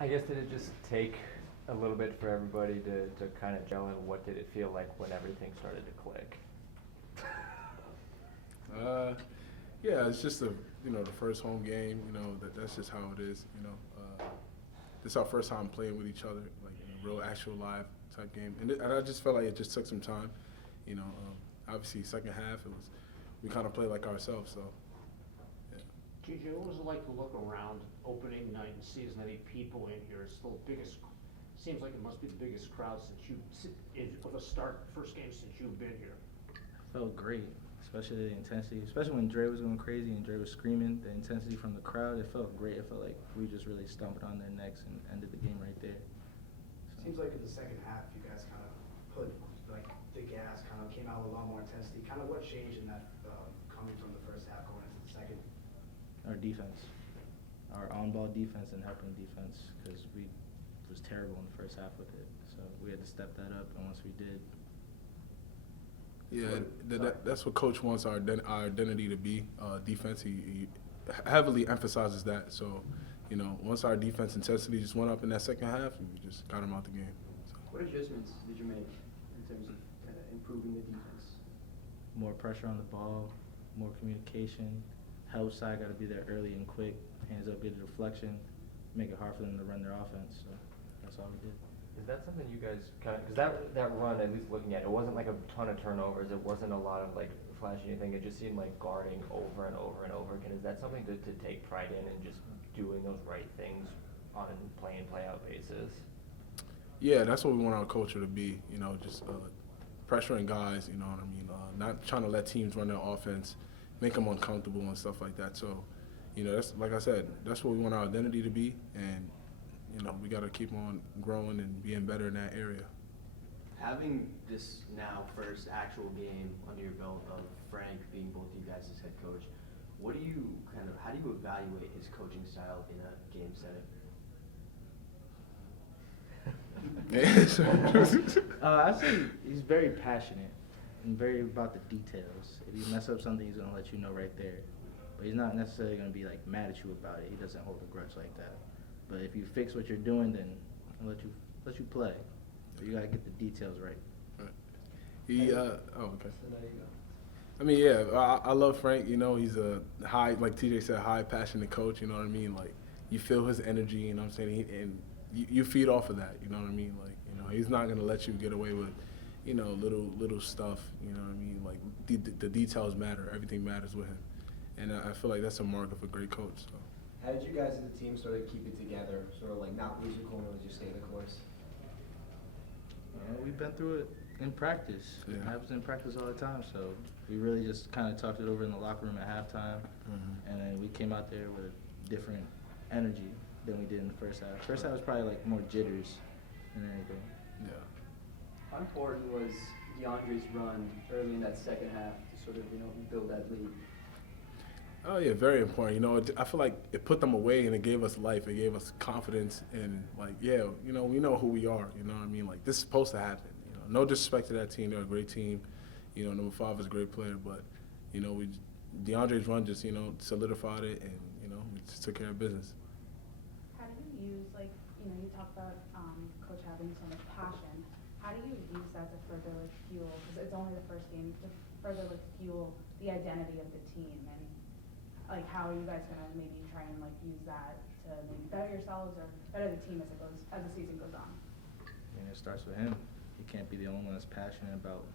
I guess did it just take a little bit for everybody to kind of gel, and what did it feel like when everything started to click? Yeah, it's just the first home game. That's just how it is. This is our first time playing with each other, like in a real actual live type game, and I just felt like it just took some time. Obviously second half we kind of played like ourselves. So yeah. TJ, what was it like to look around opening night and see as many people in here? It's the biggest. Seems like it must be the biggest crowd since of a first game since you've been here. Felt great, especially the intensity, especially when Dre was going crazy and Dre was screaming. The intensity from the crowd, it felt great. It felt like we just really stomped on their necks and ended the game right there. So. Seems like in the second half, you guys kind of put like the gas, kind of came out with a lot more intensity. Kind of what changed in that coming from the first half going into the second? Our defense, our on-ball defense and helping defense, because we was terrible in the first half with it. So we had to step that up, and once we did. Yeah, that's what Coach wants our identity to be. Defense, he heavily emphasizes that. So, once our defense intensity just went up in that second half, we just got him out the game. So. What adjustments did you make in terms of improving the defense? More pressure on the ball, more communication. Help side got to be there early and quick. Hands up, get a deflection, make it hard for them to run their offense. So that's all we did. Is that something you guys kind of, because that run, at least looking at it, wasn't like a ton of turnovers. It wasn't a lot of like flashy anything. It just seemed like guarding over and over and over again. Is that something to take pride in and just doing those right things on a play in, play out basis? Yeah, that's what we want our culture to be. Just pressuring guys. You know what I mean? Not trying to let teams run their offense, make them uncomfortable and stuff like that. So, that's like I said, that's what we want our identity to be, and we got to keep on growing and being better in that area. Having this now first actual game under your belt of Frank being both you guys as head coach, how do you evaluate his coaching style in a game setting? I'd say he's very passionate and very about the details. If you mess up something, he's gonna let you know right there. But he's not necessarily gonna be like mad at you about it. He doesn't hold a grudge like that. But if you fix what you're doing, then he'll let you play. But you gotta get the details right. Okay. I mean, yeah, I love Frank. He's a high, like TJ said, high passionate coach. You know what I mean? Like, you feel his energy. You know what I'm saying? And you feed off of that. You know what I mean? Like, he's not gonna let you get away with, little stuff. You know what I mean? Like, the details matter. Everything matters with him. And I feel like that's a mark of a great coach. So. How did you guys as a team sort of keep it together, sort of like not lose your cool and just stay the course? We've been through it in practice. Yeah. It happens in practice all the time. So we really just kind of talked it over in the locker room at halftime. Mm-hmm. And then we came out there with a different energy than we did in the first half. First half was probably like more jitters than anything. Yeah. How important was DeAndre's run early in that second half to sort of build that lead? Oh yeah, very important. I feel like it put them away and it gave us life. It gave us confidence and like, yeah, we know who we are. You know what I mean? Like, this is supposed to happen. No disrespect to that team. They're a great team. Number 5 is a great player, but DeAndre's run just solidified it, and we just took care of business. How do you use you talked about coach having so much passion. How do you use that to further fuel? Because it's only the first game to further fuel the identity of the team, and how are you guys gonna maybe try and use that to maybe better yourselves or better the team as the season goes on? And it starts with him. He can't be the only one that's passionate about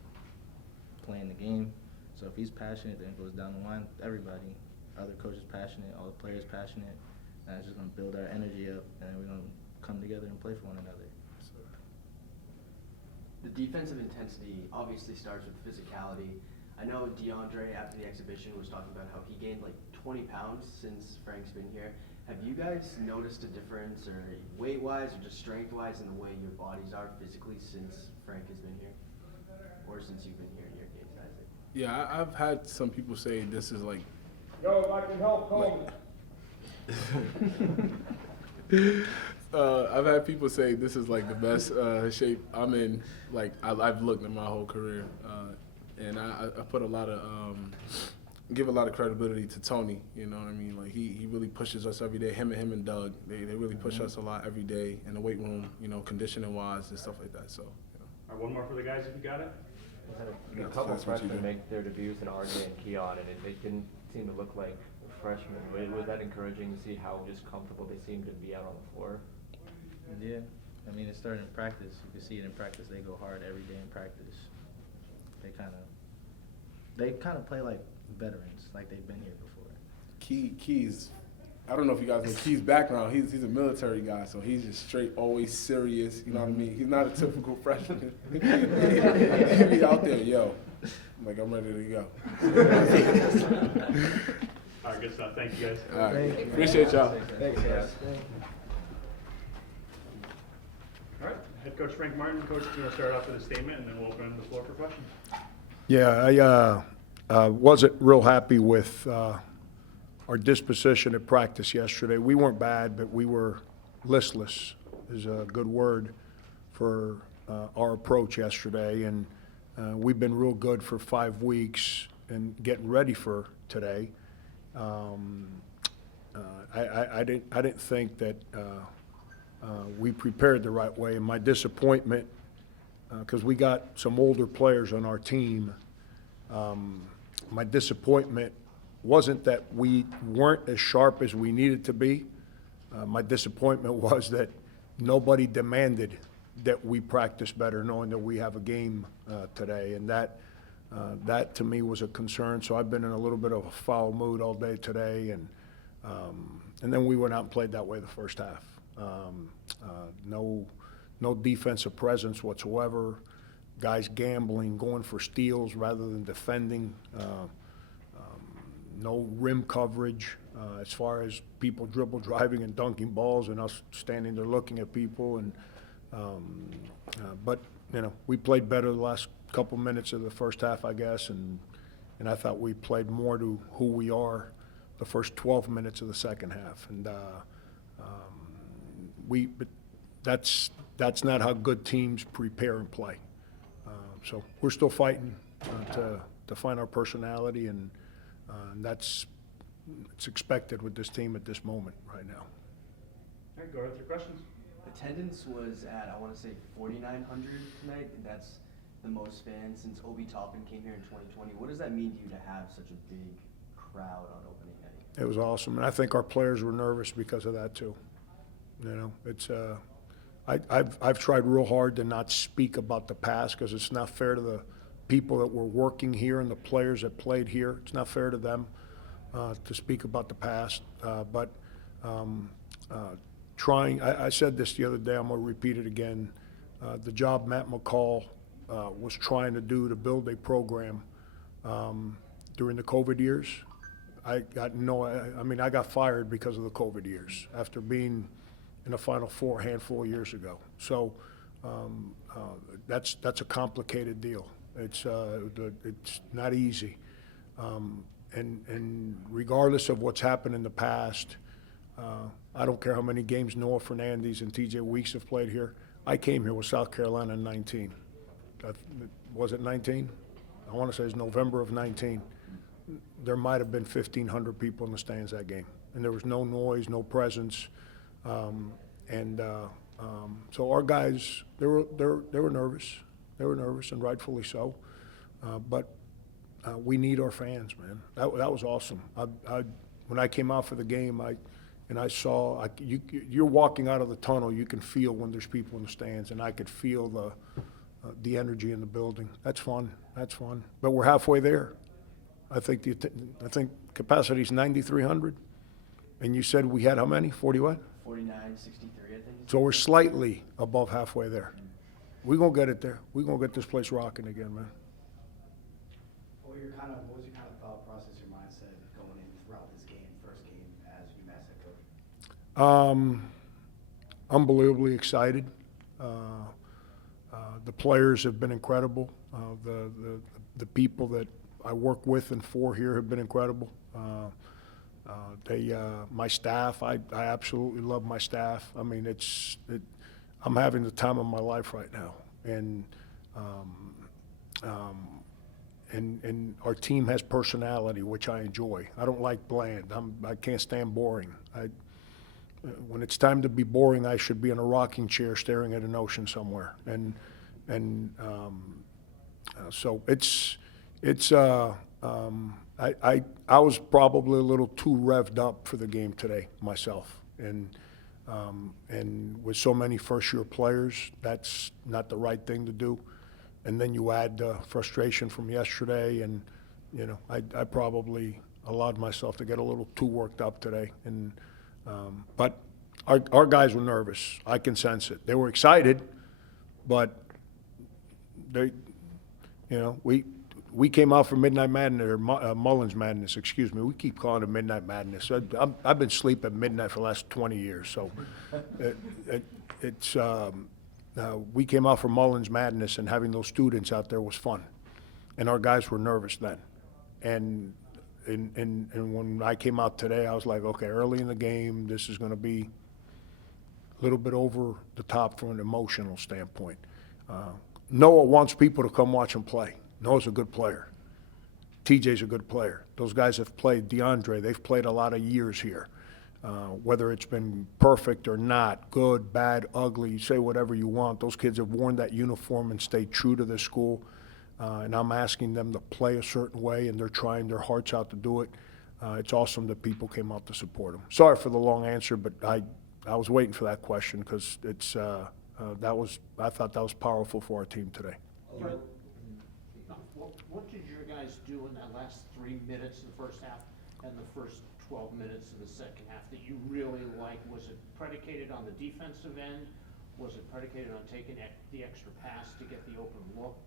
playing the game. So if he's passionate, then it goes down the line. Everybody, other coaches passionate, all the players passionate. And that's just gonna build our energy up, and then we're gonna come together and play for one another. The defensive intensity obviously starts with physicality. I know DeAndre, after the exhibition, was talking about how he gained like 20 pounds since Frank's been here. Have you guys noticed a difference, or weight-wise, or just strength-wise, in the way your bodies are physically since Frank has been here, or since you've been here in your games, Isaac? Yeah, I've had some people say this is like. Yo, if I can help, call me. I've had people say this is like the best shape I'm in. Like I've looked in my whole career, and I put a lot of give a lot of credibility to Tony. You know what I mean? Like he really pushes us every day. Him and Doug, they really push us a lot every day in the weight room. You know, conditioning wise and stuff like that. So. You know. All right, one more for the guys if you got it. A couple That's what you freshmen do. make their debuts in RJ and Keon, and they didn't seem to look like freshmen. Was that encouraging to see how just comfortable they seemed to be out on the floor? Yeah, I mean, it started in practice. You can see it in practice. They go hard every day in practice. They kind of play like veterans, like they've been here before. Keys, I don't know if you guys know Keys' background. He's a military guy, so he's just straight, always serious. You know what I mean? He's not a typical freshman. He be out there, yo. I'm like, I'm ready to go. All right, good stuff. Thank you guys. All right, appreciate y'all. Thanks, guys. All right, head coach Frank Martin. Coach, you want to start off with a statement, and then we'll open the floor for questions. Yeah, I wasn't real happy with our disposition at practice yesterday. We weren't bad, but we were listless, is a good word for our approach yesterday. And we've been real good for 5 weeks and getting ready for today. I didn't think that we prepared the right way, and my disappointment, because we got some older players on our team, my disappointment wasn't that we weren't as sharp as we needed to be. My disappointment was that nobody demanded that we practice better, knowing that we have a game today, and that to me was a concern. So I've been in a little bit of a foul mood all day today, and then we went out and played that way the first half. No defensive presence whatsoever. Guys gambling, going for steals rather than defending. No rim coverage as far as people dribble driving and dunking balls, and us standing there looking at people. And but you know, we played better the last couple minutes of the first half, I guess, and I thought we played more to who we are the first 12 minutes of the second half. And but that's not how good teams prepare and play. So we're still fighting to find our personality, and it's expected with this team at this moment right now. All right, go ahead with your questions. Attendance was at, I want to say, 4,900 tonight, and that's the most fans since Obi Toppin came here in 2020. What does that mean to you to have such a big crowd on opening night? It was awesome, and I think our players were nervous because of that too. You know, it's I've tried real hard to not speak about the past, because it's not fair to the people that were working here and the players that played here. It's not fair to them to speak about the past. But I said this the other day, I'm going to repeat it again. The job Matt McCall was trying to do to build a program during the COVID years, I got fired because of the COVID years after being in the Final Four a handful of years ago. So that's a complicated deal. It's not easy. And regardless of what's happened in the past, I don't care how many games Noah Fernandez and TJ Weeks have played here. I came here with South Carolina in 19. Was it 19? I want to say it's November of 19. There might have been 1,500 people in the stands that game, and there was no noise, no presence. So our guys, they were nervous. They were nervous, and rightfully so. But we need our fans, man. That was awesome. When I came out for the game, I saw you're walking out of the tunnel. You can feel when there's people in the stands, and I could feel the energy in the building. That's fun. That's fun. But we're halfway there. I think capacity is 9,300, and you said we had how many? 40 what? 4963, I think. So we're slightly above halfway there. We're gonna get it there. We're gonna get this place rocking again, man. What was your kind of thought process, your mindset going in throughout this game, first game as UMass head coach? Unbelievably excited. The players have been incredible. The people that I work with and for here have been incredible. My staff, I absolutely love my staff. I mean, I'm having the time of my life right now, and and our team has personality, which I enjoy. I don't like bland. I can't stand boring. When it's time to be boring, I should be in a rocking chair staring at an ocean somewhere. So I was probably a little too revved up for the game today myself, and with so many first-year players, that's not the right thing to do. And then you add frustration from yesterday, and I probably allowed myself to get a little too worked up today. But our guys were nervous. I can sense it. They were excited, but we came out for Midnight Madness, or Mullins Madness, excuse me. We keep calling it Midnight Madness. I've been asleep at midnight for the last 20 years, so we came out for Mullins Madness, and having those students out there was fun. And our guys were nervous then. And when I came out today, I was like, okay, early in the game, this is going to be a little bit over the top from an emotional standpoint. Noah wants people to come watch him play. Noah's a good player. TJ's a good player. Those guys have played. DeAndre, they've played a lot of years here. Whether it's been perfect or not, good, bad, ugly, you say whatever you want. Those kids have worn that uniform and stayed true to their school. And I'm asking them to play a certain way, and they're trying their hearts out to do it. It's awesome that people came out to support them. Sorry for the long answer, but I was waiting for that question because I thought that was powerful for our team today. What did your guys do in that last 3 minutes in the first half and the first 12 minutes in the second half that you really liked? Was it predicated on the defensive end? Was it predicated on taking the extra pass to get the open look?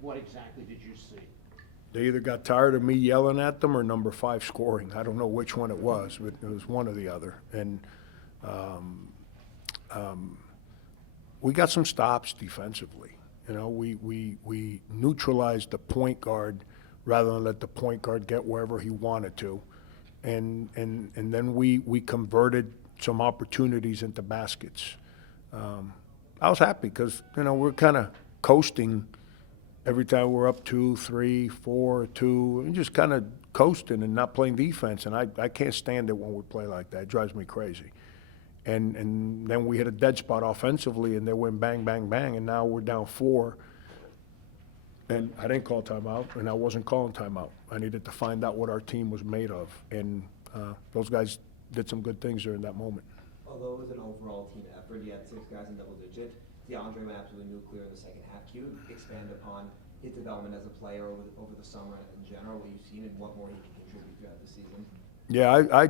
What exactly did you see? They either got tired of me yelling at them or number 5 scoring. I don't know which one it was, but it was one or the other. And we got some stops defensively. We neutralized the point guard rather than let the point guard get wherever he wanted to. And then we converted some opportunities into baskets. I was happy because, we're kind of coasting every time we're up 2, 3, 4, 2, and just kind of coasting and not playing defense. And I can't stand it when we play like that. It drives me crazy. And then we hit a dead spot offensively, and they went bang, bang, bang, and now we're down 4. And I didn't call timeout, and I wasn't calling timeout. I needed to find out what our team was made of, and those guys did some good things during that moment. Although it was an overall team effort, you had 6 guys in double digit. DeAndre went absolutely nuclear in the second half. Can you expand upon his development as a player over the summer in general, what you've seen, and what more he can contribute throughout the season? Yeah,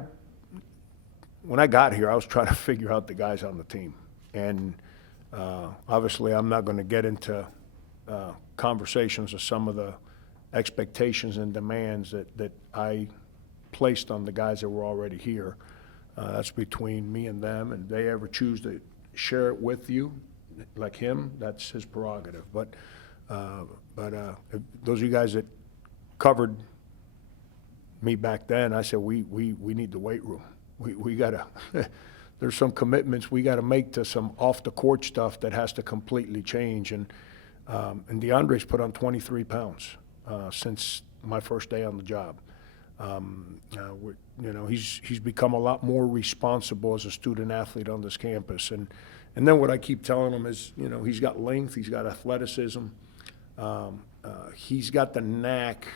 when I got here, I was trying to figure out the guys on the team. And obviously, I'm not going to get into conversations of some of the expectations and demands that I placed on the guys that were already here. That's between me and them, and they ever choose to share it with you, like him, that's his prerogative. But those of you guys that covered me back then, I said, we need the weight room. We gotta, there's some commitments we gotta make to some off the court stuff that has to completely change. And DeAndre's put on 23 pounds since my first day on the job. He's become a lot more responsible as a student athlete on this campus. And then what I keep telling him is, he's got length, he's got athleticism, he's got the knack,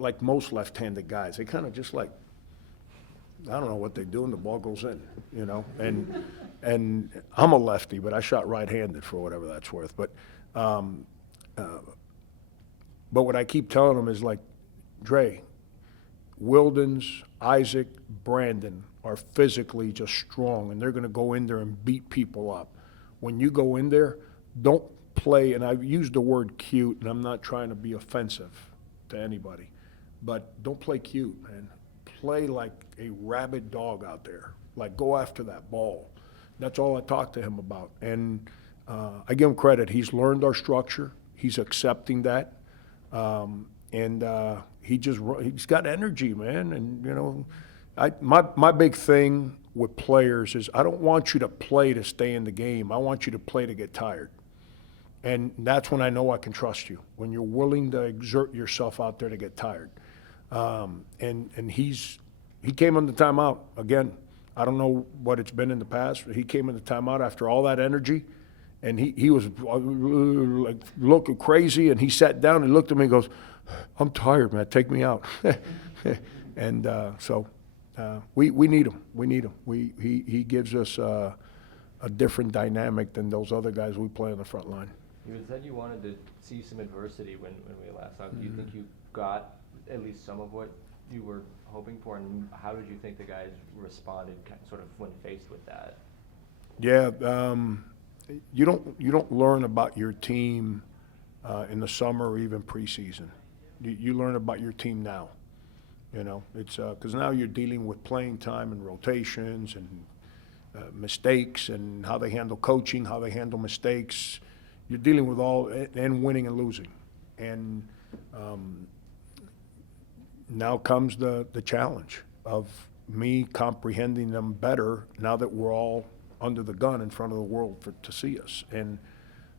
like most left-handed guys. They kind of just like, I don't know what they do, and the ball goes in, And I'm a lefty, but I shot right-handed for whatever that's worth. But what I keep telling them is like, Dre, Wildens, Isaac, Brandon are physically just strong, and they're going to go in there and beat people up. When you go in there, don't play, and I've used the word cute, and I'm not trying to be offensive to anybody, but don't play cute, man. Play like a rabid dog out there. Like, go after that ball. That's all I talk to him about. And I give him credit. He's learned our structure. He's accepting that. He's got energy, man. And, my big thing with players is I don't want you to play to stay in the game. I want you to play to get tired. And that's when I know I can trust you, when you're willing to exert yourself out there to get tired. And he came in the timeout. Again, I don't know what it's been in the past. He came in the timeout after all that energy, and he was like looking crazy, and he sat down and looked at me and goes, I'm tired, man, take me out. And so we need him. We need him. He gives us a different dynamic than those other guys we play on the front line. You had said you wanted to see some adversity when we last talked. Do you think you got at least some of what you were hoping for, and how did you think the guys responded sort of when faced with that? Yeah, you don't learn about your team in the summer or even preseason. You learn about your team now. You know, it's because now you're dealing with playing time and rotations and mistakes and how they handle coaching, how they handle mistakes. You're dealing with all and winning and losing, and now comes the challenge of me comprehending them better now that we're all under the gun in front of the world to see us. And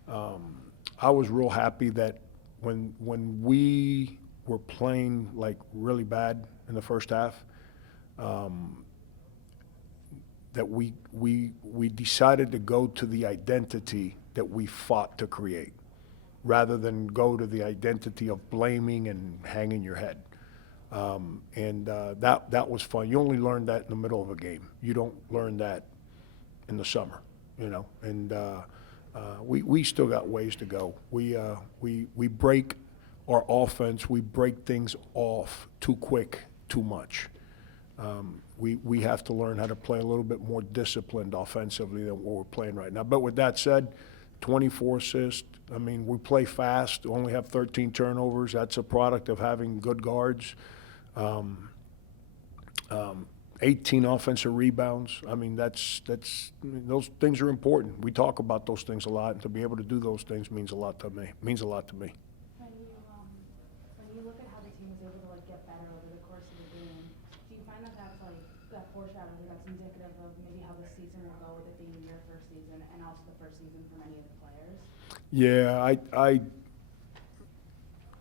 I was real happy that when we were playing like really bad in the first half, that we decided to go to the identity that we fought to create, rather than go to the identity of blaming and hanging your head. That was fun. You only learn that in the middle of a game. You don't learn that in the summer, you know. And we still got ways to go. We break our offense. We break things off too quick, too much. We have to learn how to play a little bit more disciplined offensively than what we're playing right now. But with that said, 24 assists. I mean, we play fast, only have 13 turnovers. That's a product of having good guards. 18 offensive rebounds. I mean, those things are important. We talk about those things a lot, and to be able to do those things means a lot to me. When you look at how the team is able to like get better over the course of the game, do you find that that's like that foreshadowing, that's indicative of maybe how the season will go with it being your first season and also the first season for many of the players? Yeah,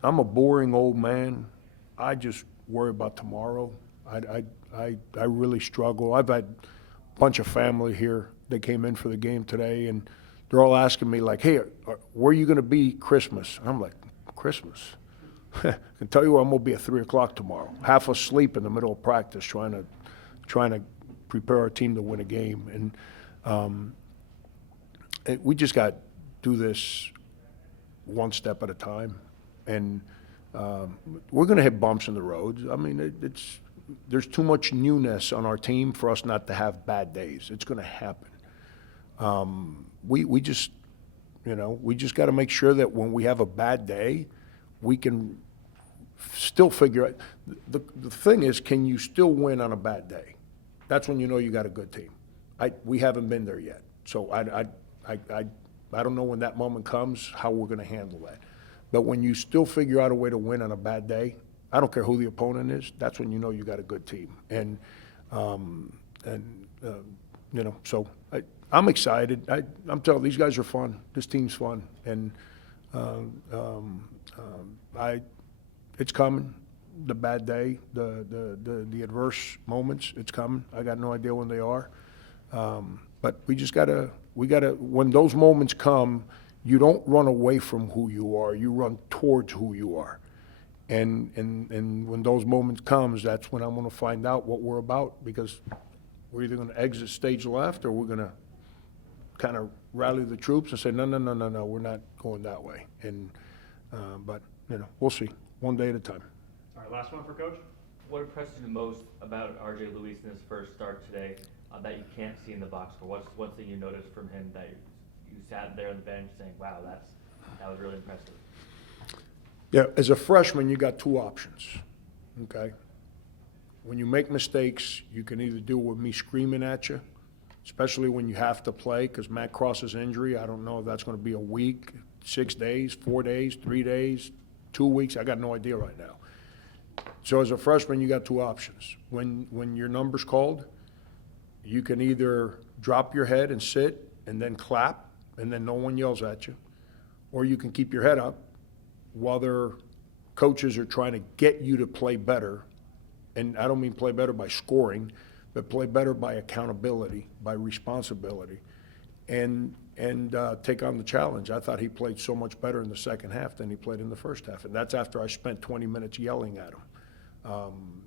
I'm a boring old man. I just worry about tomorrow. I really struggle. I've had a bunch of family here. They came in for the game today, and they're all asking me like, "Hey, where are you going to be Christmas?" And I'm like, "Christmas? I can tell you where I'm going to be at 3 o'clock tomorrow, half asleep in the middle of practice, trying to prepare our team to win a game." And we just got to do this one step at a time. And we're going to hit bumps in the road. I mean, there's too much newness on our team for us not to have bad days. It's going to happen. We just got to make sure that when we have a bad day, we can still figure out. The thing is, can you still win on a bad day? That's when you know you got a good team. We haven't been there yet. So I don't know when that moment comes, how we're going to handle that. But when you still figure out a way to win on a bad day, I don't care who the opponent is, that's when you know you got a good team. And so I'm excited. I'm telling you, these guys are fun. This team's fun. And it's coming, the bad day, the adverse moments, it's coming. I got no idea when they are. But we gotta, when those moments come, you don't run away from who you are, you run towards who you are. And when those moments comes, that's when I'm gonna find out what we're about, because we're either gonna exit stage left or we're gonna kind of rally the troops and say, no, we're not going that way. And, but, we'll see, one day at a time. All right, last one for Coach. What impressed you the most about RJ Luis in his first start today that you can't see in the box score? What's one thing you noticed from him that you sat there on the bench saying, wow, that was really impressive? Yeah, as a freshman, you got two options, okay? When you make mistakes, you can either deal with me screaming at you, especially when you have to play, because Matt Cross's injury, I don't know if that's going to be a week, 6 days, 4 days, 3 days, 2 weeks. I got no idea right now. So as a freshman, you got two options. When your number's called, you can either drop your head and sit and then clap, and then no one yells at you, or you can keep your head up while their coaches are trying to get you to play better. And I don't mean play better by scoring, but play better by accountability, by responsibility, and take on the challenge. I thought he played so much better in the second half than he played in the first half, and that's after I spent 20 minutes yelling at him.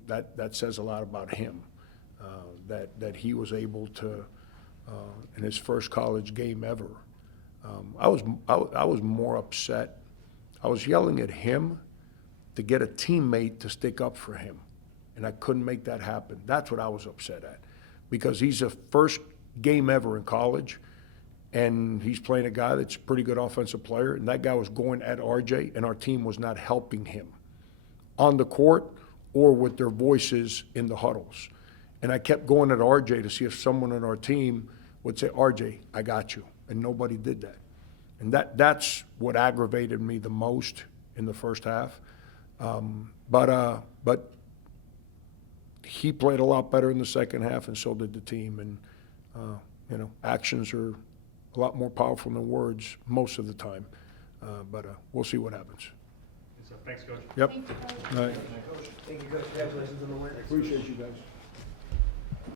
That says a lot about him, that he was able to, in his first college game ever. I was more upset. I was yelling at him to get a teammate to stick up for him, and I couldn't make that happen. That's what I was upset at, because he's a first game ever in college, and he's playing a guy that's a pretty good offensive player, and that guy was going at RJ, and our team was not helping him on the court or with their voices in the huddles. And I kept going at RJ to see if someone on our team would say, RJ, I got you, and nobody did that. And that's what aggravated me the most in the first half. But he played a lot better in the second half, and so did the team. And, actions are a lot more powerful than words most of the time. But we'll see what happens. So, thanks, Coach. Yep. Thank you, Coach. All right. Thank you, Coach. Congratulations on the win. Appreciate you guys.